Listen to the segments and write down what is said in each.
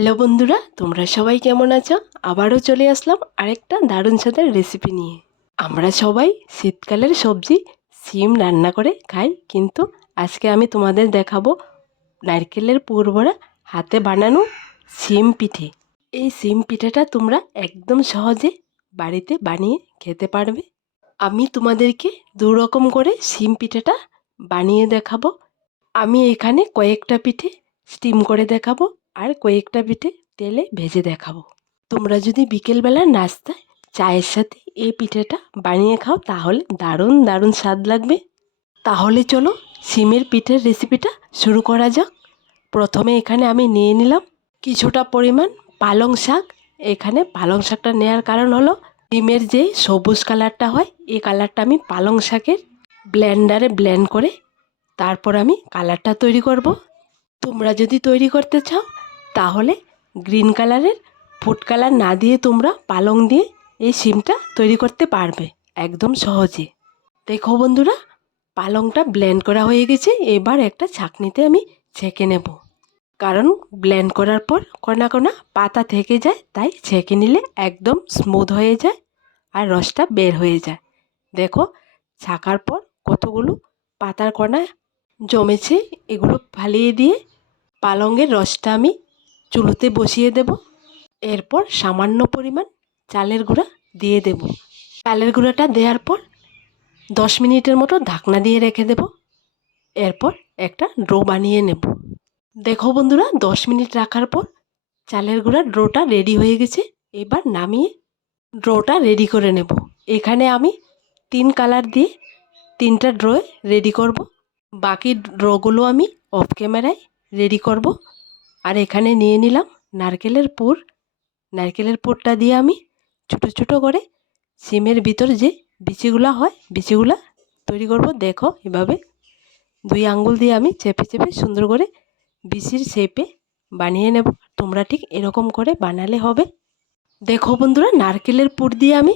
Hello বন্ধুরা, তোমরা সবাই কেমন আছো? আবারও চলে আসলাম আরেকটা দারুণ স্বাদের রেসিপি নিয়ে। আমরা সবাই শীতকালের সবজি সিম রান্না করে খাই, কিন্তু আজকে আমি তোমাদের দেখাবো নারকেলের পুরবড়া হাতে বানানো সিম পিঠে। এই সিম পিঠেটা তোমরা একদম সহজে বাড়িতে বানিয়ে খেতে পারবে। আমি তোমাদেরকে দু রকম করে সিম পিঠেটা বানিয়ে দেখাবো। আমি এখানে কয়েকটা পিঠে স্টিম করে দেখাবো। আর কয়েকটা পিঠে তেলে ভেজে দেখাবো। তোমরা যদি বিকেলবেলা নাস্তায় চায়ের সাথে এই পিঠেটা বানিয়ে খাও, তাহলে দারুণ দারুণ স্বাদ লাগবে। তাহলে চলো সিমের পিঠের রেসিপিটা শুরু করা যাক। প্রথমে এখানে আমি নিয়ে নিলাম কিছুটা পরিমাণ পালং শাক। এখানে পালং শাকটা নেওয়ার কারণ হলো ডিমের যে সবুজ কালারটা হয় এই কালারটা আমি পালং শাকের ব্লেন্ডারে ব্লেন্ড করে তারপর আমি কালারটা তৈরি করব। তোমরা যদি তৈরি করতে চাও তাহলে গ্রিন কালারের ফুড কালার না দিয়ে তোমরা পালং দিয়ে এই সিমটা তৈরি করতে পারবে একদম সহজে। দেখো বন্ধুরা, পালংটা ব্লেন্ড করা হয়ে গেছে, এবার একটা ছাঁকনিতে আমি ছেঁকে নেব। কারণ ব্লেন্ড করার পর কণা কণা পাতা থেকে যায়, তাই ছেঁকে নিলে একদম স্মুথ হয়ে যায় আর রসটা বের হয়ে যায়। দেখো, ছাকার পর কতগুলো পাতার কণা জমেছে, এগুলো ফালিয়ে দিয়ে পালংয়ের রসটা আমি চুলোতে বসিয়ে দেব। এরপর সামান্য পরিমাণ চালের গুঁড়া দিয়ে দেব। চালের গুঁড়াটা দেওয়ার পর দশ মিনিটের মতো ঢাকনা দিয়ে রেখে দেব। এরপর একটা ড্রো বানিয়ে নেব। দেখো বন্ধুরা, দশ মিনিট রাখার পর চালের গুঁড়ার ড্রোটা রেডি হয়ে গেছে। এবার নামিয়ে ড্রোটা রেডি করে নেব। এখানে আমি তিন কালার দিয়ে তিনটা ড্রয়ে রেডি করব। বাকি ড্রগুলো আমি অফ ক্যামেরায় রেডি করব। আর এখানে নিয়ে নিলাম নারকেলের পুর। নারকেলের পুরটা দিয়ে আমি ছোটো ছোটো করে সিমের ভিতর যে বিচিগুলা হয়, বিচিগুলা তৈরি করব। দেখো এভাবে দুই আঙ্গুল দিয়ে আমি চেপে চেপে সুন্দর করে বিচির শেপে বানিয়ে নেব। তোমরা ঠিক এরকম করে বানালে হবে। দেখো বন্ধুরা, নারকেলের পুর দিয়ে আমি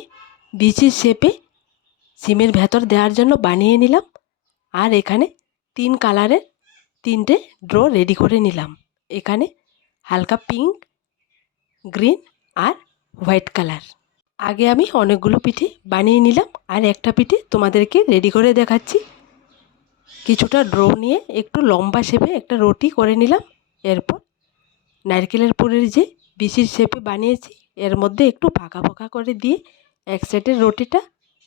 বিচির শেপে সিমের ভেতর দেওয়ার জন্য বানিয়ে নিলাম। আর এখানে তিন কালারের তিনটে ড্র রেডি করে নিলাম। এখানে হালকা পিঙ্ক গ্রিন আর হোয়াইট কালার আগে আমি অনেকগুলো পিঠে বানিয়ে নিলাম আর একটা পিঠে তোমাদেরকে রেডি করে দেখাচ্ছি। কিছুটা ড্র নিয়ে একটু লম্বা শেপে একটা রুটি করে নিলাম। এরপর নারকেলের পুরের যে বিচির শেপে বানিয়েছি, এর মধ্যে একটু ফাঁকা ফাঁকা করে দিয়ে এক সাইডের রুটিটা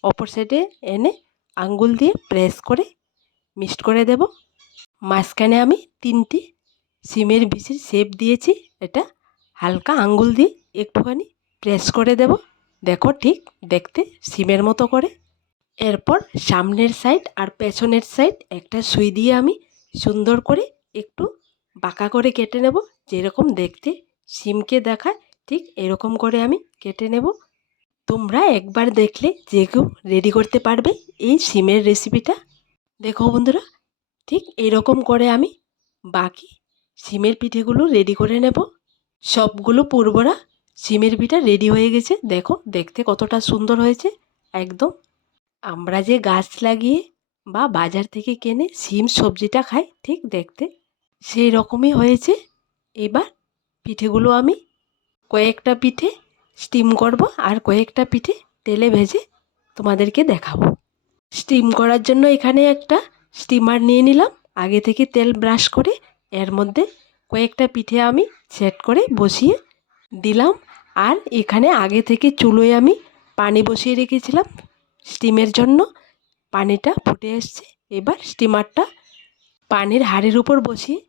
অপর সাইডে এনে আঙ্গুল দিয়ে প্রেস করে মিক্সড করে দেব। মাঝখানে আমি তিনটি সিমের বিচির শেপ দিয়েছি, এটা হালকা আঙ্গুল দিয়ে একটুখানি প্রেস করে দেব। দেখো ঠিক দেখতে সিমের মতো করে। এরপর সামনের সাইড আর পেছনের সাইড একটা সুই দিয়ে আমি সুন্দর করে একটু বাঁকা করে কেটে নেব। যেরকম দেখতে সিমকে দেখায়, ঠিক এরকম করে আমি কেটে নেব। তোমরা একবার দেখলে যে কেউ রেডি করতে পারবে এই সিমের রেসিপিটা দেখো বন্ধুরা, ঠিক এরকম করে আমি বাকি সিমের পিঠেগুলো রেডি করে নেব। সবগুলো পূর্বরা সিমের পিঠা রেডি হয়ে গেছে। দেখো, দেখতে কতটা সুন্দর হয়েছে। একদম। আমরা যে গাছ লাগিয়ে বা বাজার থেকে কিনে সিম সবজিটা খাই, ঠিক দেখতে। সেই রকমই হয়েছে। এবার পিঠেগুলো আমি কয়েকটা পিঠে স্টিম করব আর কয়েকটা পিঠে তেলে ভেজে তোমাদেরকে দেখাবো। স্টিম করার জন্য এখানে একটা স্টিমার নিয়ে নিলাম। আগে থেকে তেল ব্রাশ করে এর মধ্যে কয়েকটা পিঠে আমি সেট করে বসিয়ে দিলাম। আর এখানে আগে থেকে চুলোয় আমি পানি বসিয়ে রেখেছিলাম। স্টিমের জন্য পানিটা ফুটে এসছে। এবার স্টিমারটা পানির হাড়ের উপর বসিয়ে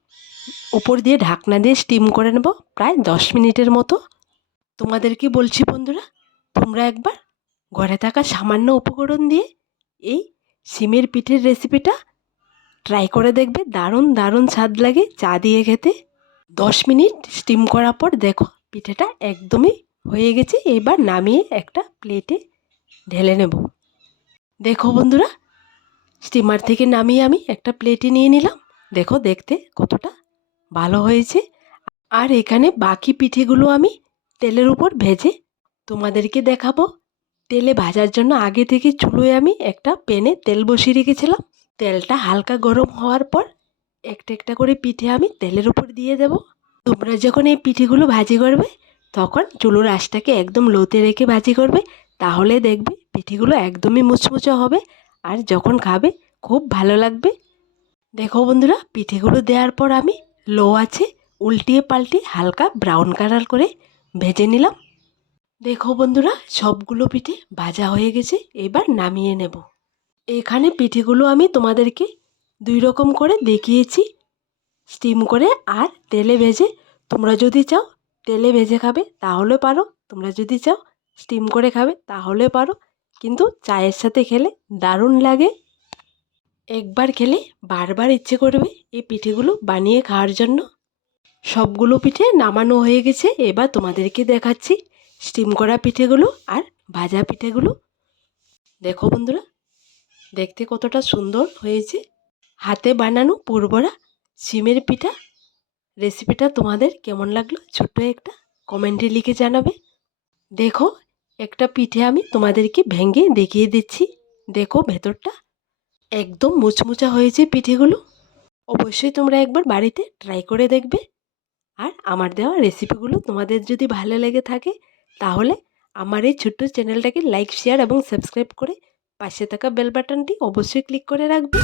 উপর দিয়ে ঢাকনা দিয়ে স্টিম করে নেব প্রায় দশ মিনিটের মতো। তোমাদেরকে বলছি বন্ধুরা, তোমরা একবার ঘরে থাকা সামান্য উপকরণ দিয়ে এই সিমের পিঠের রেসিপিটা ট্রাই করে দেখবে, দারুণ দারুণ স্বাদ লাগে চা দিয়ে খেতে। দশ মিনিট স্টিম করার পর দেখো, পিঠেটা একদমই হয়ে গেছে, এবার নামিয়ে একটা প্লেটে ঢেলে নেব। দেখো বন্ধুরা স্টিমার থেকে নামিয়ে আমি একটা প্লেটে নিয়ে নিলাম। দেখো, দেখতে কতটা ভালো হয়েছে। আর এখানে বাকি পিঠেগুলো আমি তেলের উপর ভেজে তোমাদেরকে দেখাবো। তেলে ভাজার জন্য আগে থেকে চুলোয় আমি একটা প্যানে তেল বসিয়ে রেখেছিলাম। তেলটা হালকা গরম হওয়ার পর একটা একটা করে পিঠে আমি তেলের উপর দিয়ে দেব। তোমরা যখন এই পিঠেগুলো ভাজি করবে, তখন চুলোর আঁচটাকে একদম লোতে রেখে ভাজি করবে, তাহলে দেখবে পিঠেগুলো একদমই মুচমুচে হবে আর যখন খাবে খুব ভালো লাগবে। দেখো বন্ধুরা, পিঠেগুলো দেওয়ার পর আমি লো আছে উল্টিয়ে পাল্টিয়ে হালকা ব্রাউন কালার করে ভেজে নিলাম। দেখো বন্ধুরা, সবগুলো পিঠে ভাজা হয়ে গেছে, এবার নামিয়ে নেব। এখানে পিঠেগুলো আমি তোমাদেরকে দুই রকম করে দেখিয়েছি। স্টিম করে আর তেলে ভেজে। তোমরা যদি চাও তেলে ভেজে খাবে তাহলে পারো। তোমরা যদি চাও স্টিম করে খাবে তাহলে পারো। কিন্তু চায়ের সাথে খেলে দারুণ লাগে। একবার খেলে বারবার ইচ্ছে করবে এই পিঠেগুলো বানিয়ে খাওয়ার জন্য। সবগুলো পিঠে নামানো হয়ে গেছে। এবার তোমাদেরকে দেখাচ্ছি স্টিম করা পিঠেগুলো আর ভাজা পিঠেগুলো। দেখো বন্ধুরা দেখতে কতটা সুন্দর হয়েছে। হাতে বানানো পুরবরা সিমের পিঠা। রেসিপিটা তোমাদের কেমন লাগল ছোট্ট একটা কমেন্টে লিখে জানাবে। দেখো, একটা পিঠে আমি তোমাদেরকে ভেঙে দেখিয়ে দিচ্ছি। দেখো ভেতরটা। একদম মুচমুচা হয়েছে পিঠেগুলো। অবশ্যই তোমরা একবার বাড়িতে ট্রাই করে দেখবে। আর আমার দেওয়া রেসিপিগুলো তোমাদের যদি ভালো লেগে থাকে, তাহলে আমার এই ছোট্ট চ্যানেলটাকে লাইক শেয়ার এবং সাবস্ক্রাইব করে পাশে থাকা বেল বাটনটি অবশ্যই ক্লিক করে রাখবে।